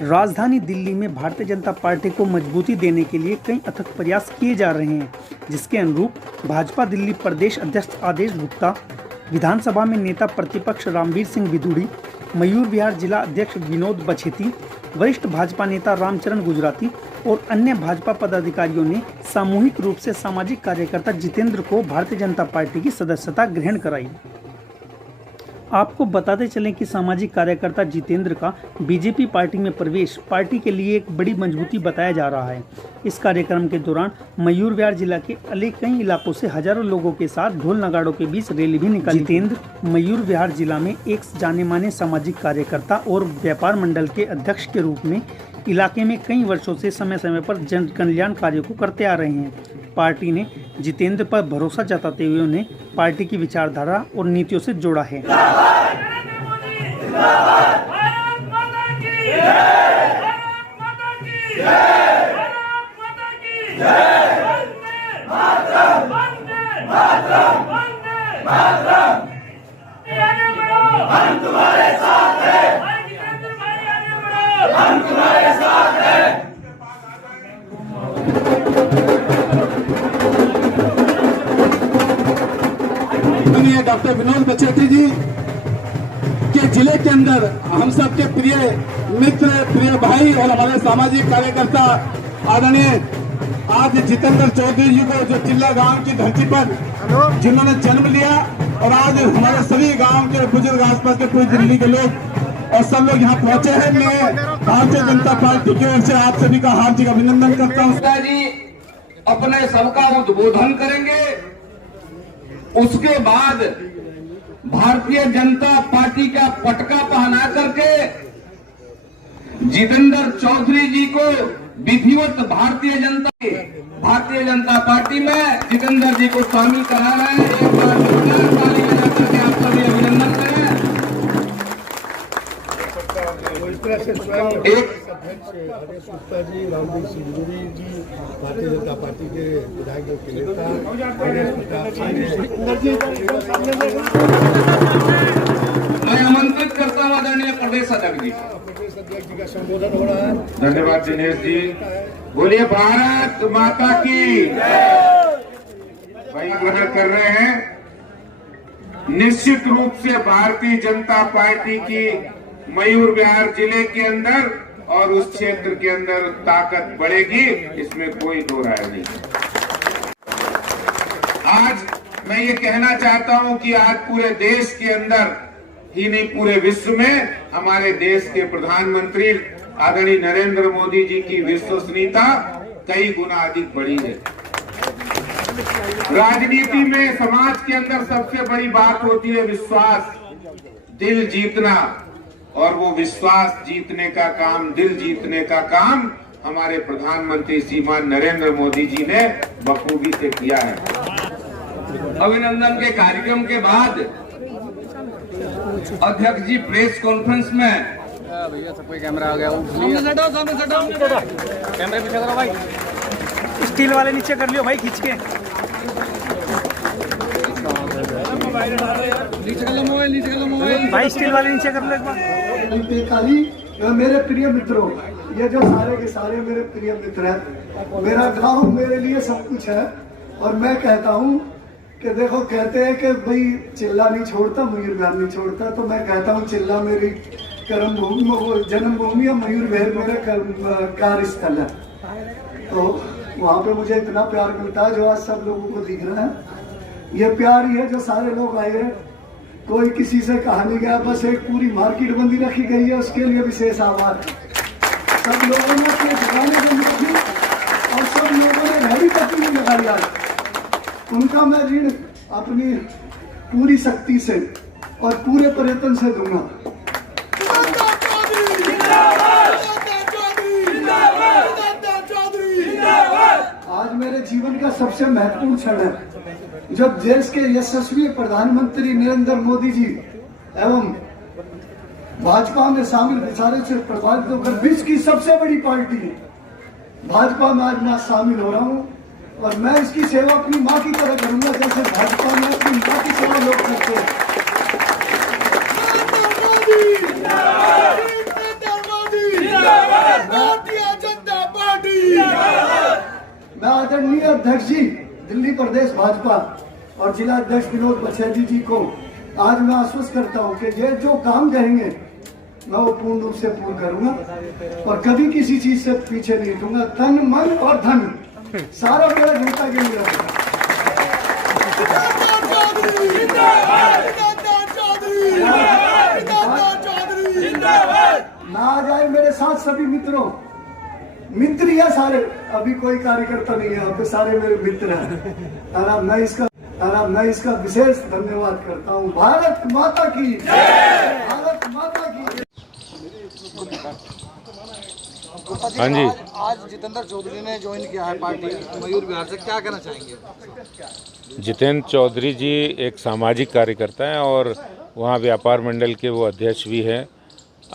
राजधानी दिल्ली में भारतीय जनता पार्टी को मजबूती देने के लिए कई अथक प्रयास किए जा रहे हैं, जिसके अनुरूप भाजपा दिल्ली प्रदेश अध्यक्ष आदेश गुप्ता, विधानसभा में नेता प्रतिपक्ष रामवीर सिंह बिधूड़ी, मयूर विहार जिला अध्यक्ष विनोद बछेती, वरिष्ठ भाजपा नेता रामचरण गुजराती और अन्य भाजपा पदाधिकारियों ने सामूहिक रूप से सामाजिक कार्यकर्ता जितेंद्र को भारतीय जनता पार्टी की सदस्यता ग्रहण कराई। आपको बताते चलें कि सामाजिक कार्यकर्ता जितेंद्र का बीजेपी पार्टी में प्रवेश पार्टी के लिए एक बड़ी मजबूती बताया जा रहा है। इस कार्यक्रम के दौरान मयूर विहार जिला के कई इलाकों से हजारों लोगों के साथ ढोल नगाड़ों के बीच रैली भी निकाली। जितेंद्र मयूर विहार जिला में एक जाने माने सामाजिक कार्यकर्ता और व्यापार मंडल के अध्यक्ष के रूप में इलाके में कई वर्षों से समय समय पर जन कल्याण कार्यों को करते आ रहे हैं। पार्टी ने जितेंद्र पर भरोसा जताते हुए उन्हें पार्टी की विचारधारा और नीतियों से जोड़ा है। हम तुम्हारे साथ हैं, हम तुम्हारे साथ हैं। डॉक्टर विनोद बछेती जी के जिले के अंदर हम सबके प्रिय मित्र, प्रिय भाई और हमारे सामाजिक कार्यकर्ता आदरणीय आज जितेंद्र चौधरी जी को जो चिल्ला गांव की धरती पर जिन्होंने जन्म लिया और आज हमारे सभी गांव के बुजुर्ग, आसपास के पूरी दिल्ली के लोग और सब लोग यहाँ पहुंचे हैं। मैं भारतीय जनता पार्टी की ओर से आप सभी का हार्दिक अभिनंदन करता हूँ। जी अपने सबका उद्बोधन करेंगे, उसके बाद भारतीय जनता पार्टी का पटका पहना करके जितेंद्र चौधरी जी को विधिवत भारतीय जनता पार्टी में जितेंद्र जी को शामिल करा रहे हैं। एक बार ताली बजा करके आप सभी अभिनंदन करें। आदेश गुप्ता जी, रामवीर सिंह बिधूड़ी जी, भारतीय जनता पार्टी के विधायकों के नेता मैं आमंत्रित करता हूँ आदरणीय प्रदेश अध्यक्ष जी का संबोधन हो रहा है। धन्यवाद दिनेश जी। बोलिए भारत माता की। भाई ग्रहण कर रहे हैं। निश्चित रूप से भारतीय जनता पार्टी की मयूर विहार जिले के अंदर और उस क्षेत्र के अंदर ताकत बढ़ेगी, इसमें कोई दो राय नहीं। आज मैं ये कहना चाहता हूं कि आज पूरे देश के अंदर ही नहीं, पूरे विश्व में हमारे देश के प्रधानमंत्री आदरणीय नरेंद्र मोदी जी की विश्वसनीयता कई गुना अधिक बढ़ी है। राजनीति में, समाज के अंदर सबसे बड़ी बात होती है विश्वास, दिल जीतना, और वो विश्वास जीतने का काम, दिल जीतने का काम हमारे प्रधानमंत्री श्रीमान नरेंद्र मोदी जी ने बखूबी से किया है। अभिनंदन के कार्यक्रम के बाद अध्यक्ष जी प्रेस कॉन्फ्रेंस में भैया सबको कैमरा आ गया, सामने से हटो, कैमरे पीछे करो भाई, स्टील वाले नीचे कर लियो भाई खींच के। भाई स्टील वाले नीचे कर लो एक बार। मेरे प्रिय मित्रों, ये जो सारे के सारे मेरे प्रिय मित्र हैं, मेरा गांव मेरे लिए सब कुछ है। और मैं कहता हूँ कि देखो, कहते हैं कि भाई चिल्ला नहीं छोड़ता, मयूर विहार नहीं छोड़ता, तो मैं कहता हूँ चिल्ला मेरी कर्म भूमि, जन्मभूमि है, मयूर विहार मेरा कार्यस्थल है। तो वहाँ पे मुझे इतना प्यार मिलता है जो आज सब लोगों को दिख रहा है। ये प्यार ही है जो सारे लोग आए हैं। कोई किसी से कहा नहीं गया, बस एक पूरी मार्केट बंदी रखी गई है, उसके लिए विशेष आभार। सब लोगों ने अपने दुकानें बंद रखी और सब लोगों ने घड़ी पत्ती नहीं लगाई आज। उनका मैं ऋण अपनी पूरी शक्ति से और पूरे प्रयत्न से दूंगा। आज मेरे जीवन का सबसे महत्वपूर्ण क्षण है जब देश के यशस्वी प्रधानमंत्री नरेंद्र मोदी जी एवं भाजपा में शामिल विचारों से प्रभावित होकर विश्व की सबसे बड़ी पार्टी भाजपा में आज मैं शामिल हो रहा हूँ। और मैं इसकी सेवा अपनी माँ की तरह करूंगा, जैसे भाजपा में अपनी माँ की सेवा लोग करते हैं। जिंदाबाद मैं आदरणीय अध्यक्ष जी दिल्ली प्रदेश भाजपा और जिला अध्यक्ष विनोद बछेट्टी जी को आज मैं आश्वस्त करता हूं कि ये जो काम कहेंगे मैं वो पूर्ण रूप से पूर्ण करूंगा और कभी किसी चीज से पीछे नहीं हटूंगा। तन मन और धन सारा मेरा जनता के लिए रहेगा। ना आ जाए मेरे साथ सभी मित्रों, मित्र ही है सारे, अभी कोई कार्यकर्ता नहीं है, अब सारे मेरे मित्र हैं। मैं इसका विशेष धन्यवाद करता हूँ। भारत माता की भारत माता की। हाँ जी, आज जितेंद्र चौधरी ने ज्वाइन किया है पार्टी मयूर विहार से, क्या कहना चाहेंगे? जितेंद्र चौधरी जी एक सामाजिक कार्यकर्ता हैं और वहाँ व्यापार मंडल के वो अध्यक्ष भी हैं।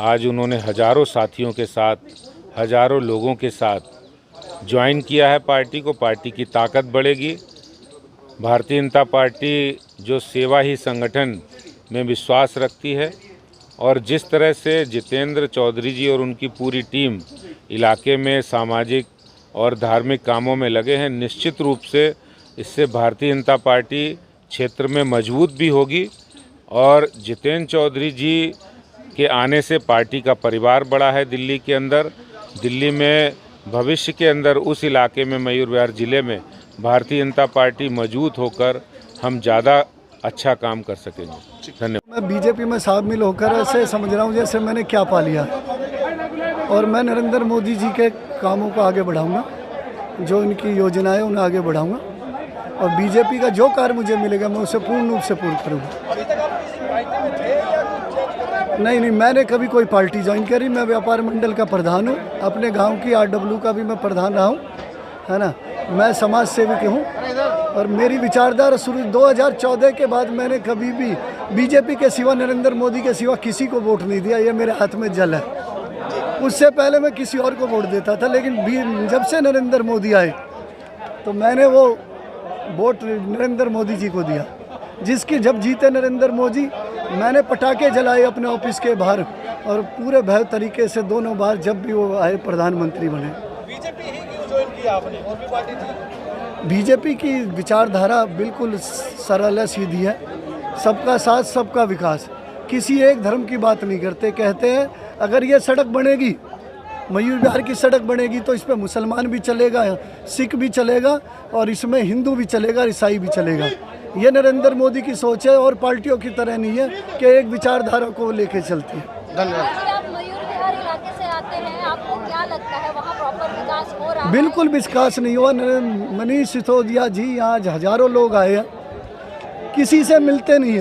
आज उन्होंने हजारों साथियों के साथ, हजारों लोगों के साथ ज्वाइन किया है पार्टी को। पार्टी की ताकत बढ़ेगी। भारतीय जनता पार्टी जो सेवा ही संगठन में विश्वास रखती है और जिस तरह से जितेंद्र चौधरी जी और उनकी पूरी टीम इलाके में सामाजिक और धार्मिक कामों में लगे हैं, निश्चित रूप से इससे भारतीय जनता पार्टी क्षेत्र में मजबूत भी होगी। और जितेंद्र चौधरी जी के आने से पार्टी का परिवार बढ़ा है दिल्ली के अंदर। दिल्ली में भविष्य के अंदर उस इलाके में मयूर विहार ज़िले में भारतीय जनता पार्टी मजबूत होकर हम ज़्यादा अच्छा काम कर सकेंगे। धन्यवाद। मैं बीजेपी में शामिल होकर ऐसे समझ रहा हूँ जैसे मैंने क्या पा लिया और मैं नरेंद्र मोदी जी के कामों को आगे बढ़ाऊंगा, जो इनकी योजनाएं उन्हें आगे बढ़ाऊंगा और बीजेपी का जो कार्य मुझे मिलेगा मैं उसे पूर्ण रूप से पूर्ण करूँगा। नहीं, मैंने कभी कोई पार्टी ज्वाइन करी। मैं व्यापार मंडल का प्रधान हूँ, अपने गांव की RW का भी मैं प्रधान रहा हूँ, है ना। मैं समाज सेवक हूँ और मेरी विचारधारा शुरू 2014 के बाद मैंने कभी भी बीजेपी के सिवा, नरेंद्र मोदी के सिवा किसी को वोट नहीं दिया। ये मेरे हाथ में जल है। उससे पहले मैं किसी और को वोट देता था, लेकिन जब से नरेंद्र मोदी आए तो मैंने वो वोट नरेंद्र मोदी जी को दिया। जिसकी जब जीते नरेंद्र मोदी, मैंने पटाखे जलाए अपने ऑफिस के बाहर और पूरे भव्य तरीके से दोनों बार जब भी वो आए प्रधानमंत्री बने। बीजेपी ही क्यों ज्वाइन किया आपने? और भी पार्टी थी? बीजेपी की विचारधारा बिल्कुल सरल है, सीधी है। सबका साथ, सबका विकास। किसी एक धर्म की बात नहीं करते। कहते हैं अगर ये सड़क बनेगी, मयूर विहार की सड़क बनेगी, तो इस पर मुसलमान भी चलेगा, सिख भी चलेगा और इसमें हिंदू भी चलेगा, ईसाई भी चलेगा। ये नरेंद्र मोदी की सोच है और पार्टियों की तरह नहीं है कि एक विचारधारा को लेके चलती है। धन्यवाद। आप मयूर विहार इलाके से आते हैं, आपको क्या लगता है वहाँ प्रॉपर विकास हो रहा है? बिल्कुल विकास नहीं हुआ। मनीष सिसोदिया जी यहाँ हजारों लोग आए हैं, किसी से मिलते नहीं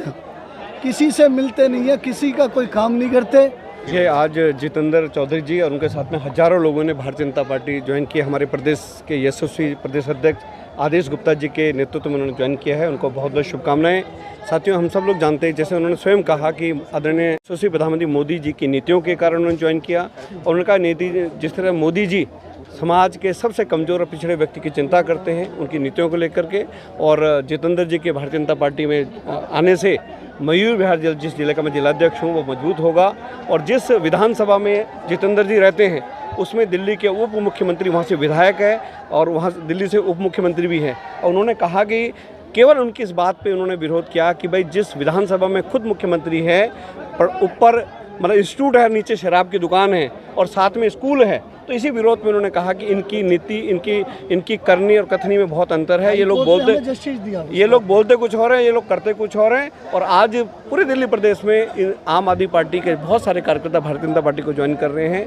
हैं, किसी का कोई काम नहीं करते। ये आज जितेंद्र चौधरी जी और उनके साथ में हजारों लोगों ने भारतीय जनता पार्टी ज्वाइन की। हमारे प्रदेश के यशस्वी प्रदेश अध्यक्ष आदेश गुप्ता जी के नेतृत्व में उन्होंने ज्वाइन किया है। उनको बहुत बहुत शुभकामनाएं। साथियों, हम सब लोग जानते हैं, जैसे उन्होंने स्वयं कहा कि आदरणीय यशस्वी प्रधानमंत्री मोदी जी की नीतियों के कारण उन्होंने ज्वाइन किया और उनका नीति, जिस तरह मोदी जी समाज के सबसे कमज़ोर और पिछड़े व्यक्ति की चिंता करते हैं उनकी नीतियों को लेकर के, और जितेंद्र जी के भारतीय जनता पार्टी में आने से मयूर विहार जिस जिले का मैं जिलाध्यक्ष हूँ वो मजबूत होगा। और जिस विधानसभा में जितेंद्र जी रहते हैं उसमें दिल्ली के उप मुख्यमंत्री वहाँ से विधायक है और वहाँ दिल्ली से उप मुख्यमंत्री भी हैं। और उन्होंने कहा कि केवल उनकी इस बात पे उन्होंने विरोध किया कि भाई जिस विधानसभा में खुद मुख्यमंत्री है, पर ऊपर मतलब इंस्टीट्यूट है, नीचे शराब की दुकान है और साथ में स्कूल है, तो इसी विरोध में उन्होंने कहा कि इनकी नीति, इनकी करनी और कथनी में बहुत अंतर है। ये लोग बोलते कुछ और हैं, ये लोग करते कुछ और हैं। और आज पूरे दिल्ली प्रदेश में आम आदमी पार्टी के बहुत सारे कार्यकर्ता भारतीय जनता पार्टी को ज्वाइन कर रहे हैं।